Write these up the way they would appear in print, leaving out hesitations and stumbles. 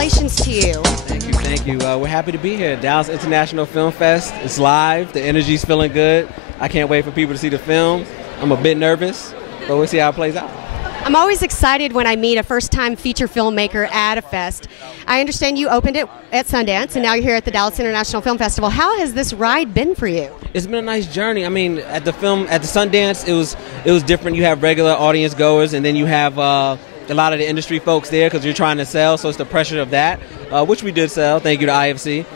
congratulations to you. Thank you, thank you. We're happy to be here. Dallas International Film Fest. It's live. The energy's feeling good. I can't wait for people to see the film. I'm a bit nervous, but we'll see how it plays out. I'm always excited when I meet a first-time feature filmmaker at a fest. I understand you opened it at Sundance, and now you're here at the Dallas International Film Festival. How has this ride been for you? It's been a nice journey. I mean, at the Sundance, it was different. You have regular audience goers, and then you have a lot of the industry folks there because you're trying to sell. So it's the pressure of that, which we did sell. Thank you to IFC.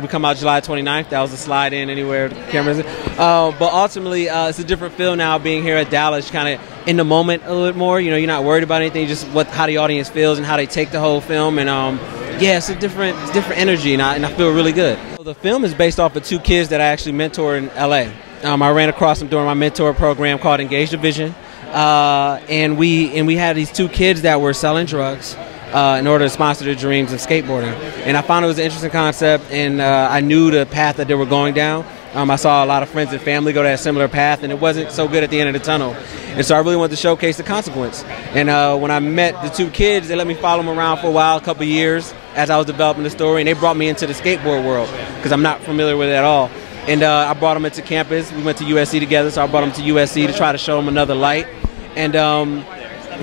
We come out July 29th. That was a slide in anywhere cameras. But ultimately, it's a different feel now being here at Dallas, kind of in the moment a little bit more. You know, you're not worried about anything, just how the audience feels and how they take the whole film. And yeah, it's different energy, and I feel really good. So the film is based off of two kids that I actually mentor in LA. I ran across them during my mentor program called Engage the Vision, and we had these two kids that were selling drugs in order to sponsor their dreams of skateboarding. And I found it was an interesting concept, and I knew the path that they were going down. I saw a lot of friends and family go that similar path, and it wasn't so good at the end of the tunnel. And so I really wanted to showcase the consequence. And when I met the two kids, they let me follow them around for a while, a couple of years, as I was developing the story, and they brought me into the skateboard world, because I'm not familiar with it at all. And I brought them into campus. We went to USC together, so I brought them to USC to try to show them another light. And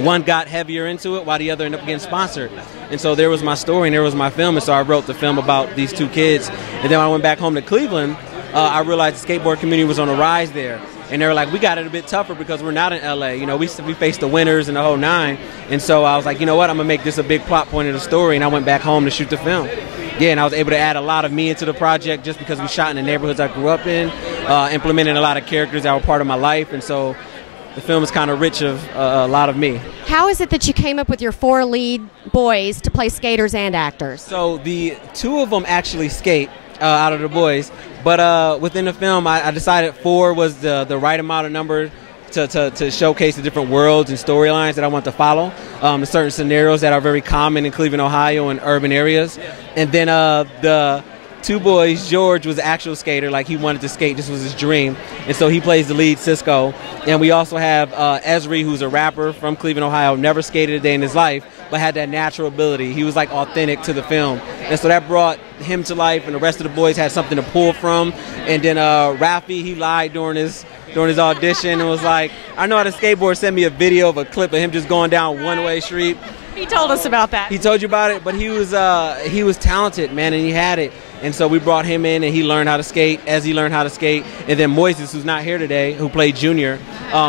one got heavier into it while the other ended up getting sponsored. And so there was my story and there was my film, and so I wrote the film about these two kids. And then when I went back home to Cleveland, I realized the skateboard community was on a rise there. And they were like, we got it a bit tougher because we're not in LA. You know, we faced the winners and the whole nine. And so I was like, you know what, I'm going to make this a big plot point of the story. And I went back home to shoot the film. Yeah, and I was able to add a lot of me into the project just because we shot in the neighborhoods I grew up in, implementing a lot of characters that were part of my life. And so the film is kind of rich of a lot of me. How is it that you came up with your 4 lead boys to play skaters and actors? So the 2 of them actually skate out of the boys, but within the film I decided 4 was the right amount of number to showcase the different worlds and storylines that I want to follow, the certain scenarios that are very common in Cleveland, Ohio, and urban areas. And then the 2 boys, George was an actual skater, like he wanted to skate, this was his dream, and so he plays the lead, Cisco. And we also have Esri, who's a rapper from Cleveland, Ohio, never skated a day in his life, but had that natural ability. He was like authentic to the film, and so that brought him to life, and the rest of the boys had something to pull from. And then Rafi, he lied during his audition and was like, I know how to skateboard, sent me a video of a clip of him just going down one-way street. He told us about that. He told you about it, but he was talented, man, and he had it. And so we brought him in, and he learned how to skate as he learned how to skate. And then Moises, who's not here today, who played Junior,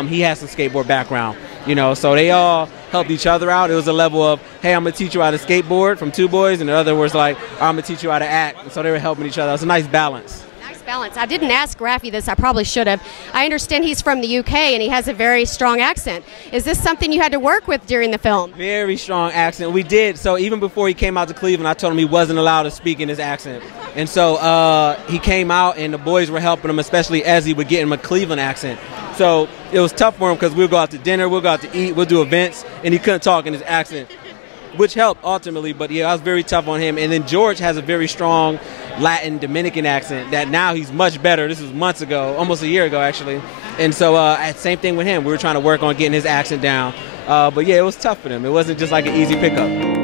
he has some skateboard background. You know, so they all helped each other out. It was a level of, hey, I'm going to teach you how to skateboard from 2 boys, and the other was like, I'm going to teach you how to act. And so they were helping each other. It was a nice balance. Balance. I didn't ask Rafi this. I probably should have. I understand he's from the UK and he has a very strong accent. Is this something you had to work with during the film? Very strong accent. We did. So even before he came out to Cleveland, I told him he wasn't allowed to speak in his accent. And so he came out, and the boys were helping him, especially as he would get him a Cleveland accent. So it was tough for him because we'll go out to dinner, we'll go out to eat, we'll do events, and he couldn't talk in his accent, which helped ultimately. But yeah, I was very tough on him. And then George has a very strong Latin Dominican accent that now he's much better. This was months ago, almost a year ago actually. And so same thing with him. We were trying to work on getting his accent down. But yeah, it was tough for them. It wasn't just like an easy pickup.